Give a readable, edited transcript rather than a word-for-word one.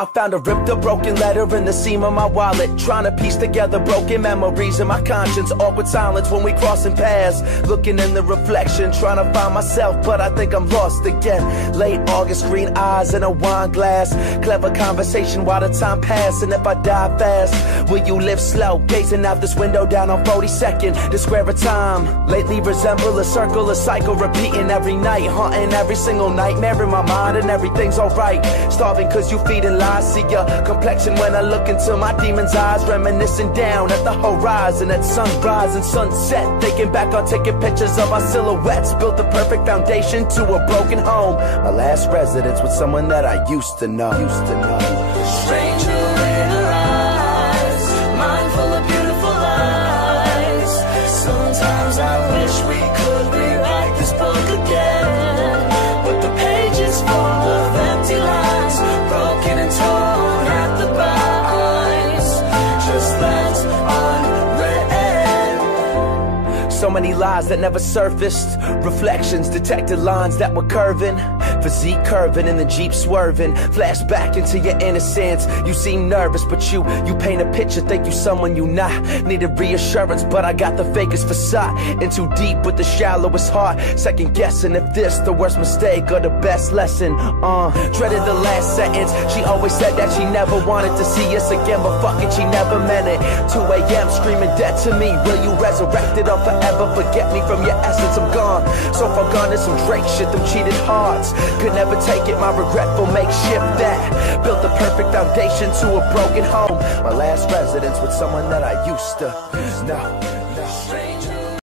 I found a ripped up broken letter in the seam of my wallet, trying to piece together broken memories in my conscience. Awkward silence when we crossing paths, looking in the reflection, trying to find myself, but I think I'm lost again. Late August, green eyes in a wine glass, clever conversation while the time passes. And if I die fast, will you live slow, gazing out this window down on 42nd, the square of time? Lately resemble a circle, a cycle repeating every night, haunting every single nightmare in my mind, and everything's alright. Starving cause you feeding lies, see your complexion when I look into my demon's eyes, reminiscing down at the horizon at sunrise and sunset, thinking back on taking pictures of our silhouettes. Built the perfect foundation to a broken home, my last residence with someone that I used to know. Stranger in her eyes, mind full of beautiful lies. Sometimes I wish we could rewrite this book again, but the pages full of empty lines, broken and torn at the binds, just left unread. So many lies that never surfaced, reflections, detected lines that were curving, physique curving in the Jeep swerving, flashback into your innocence. You seem nervous, but you paint a picture, think you someone you not. Needed reassurance, but I got the fakest facade. In too deep with the shallowest heart, second guessing if this the worst mistake or the best lesson. Dreaded the last sentence. She always said that she never wanted to see us again, but fuck it, she never meant it. 2 a.m. screaming dead to me. Will you resurrect it or forever forget me from your essence? I'm gone, so far gone in some Drake shit, them cheated hearts could never take it, my regretful makeshift that built the perfect foundation to a broken home, my last residence with someone that I used to know.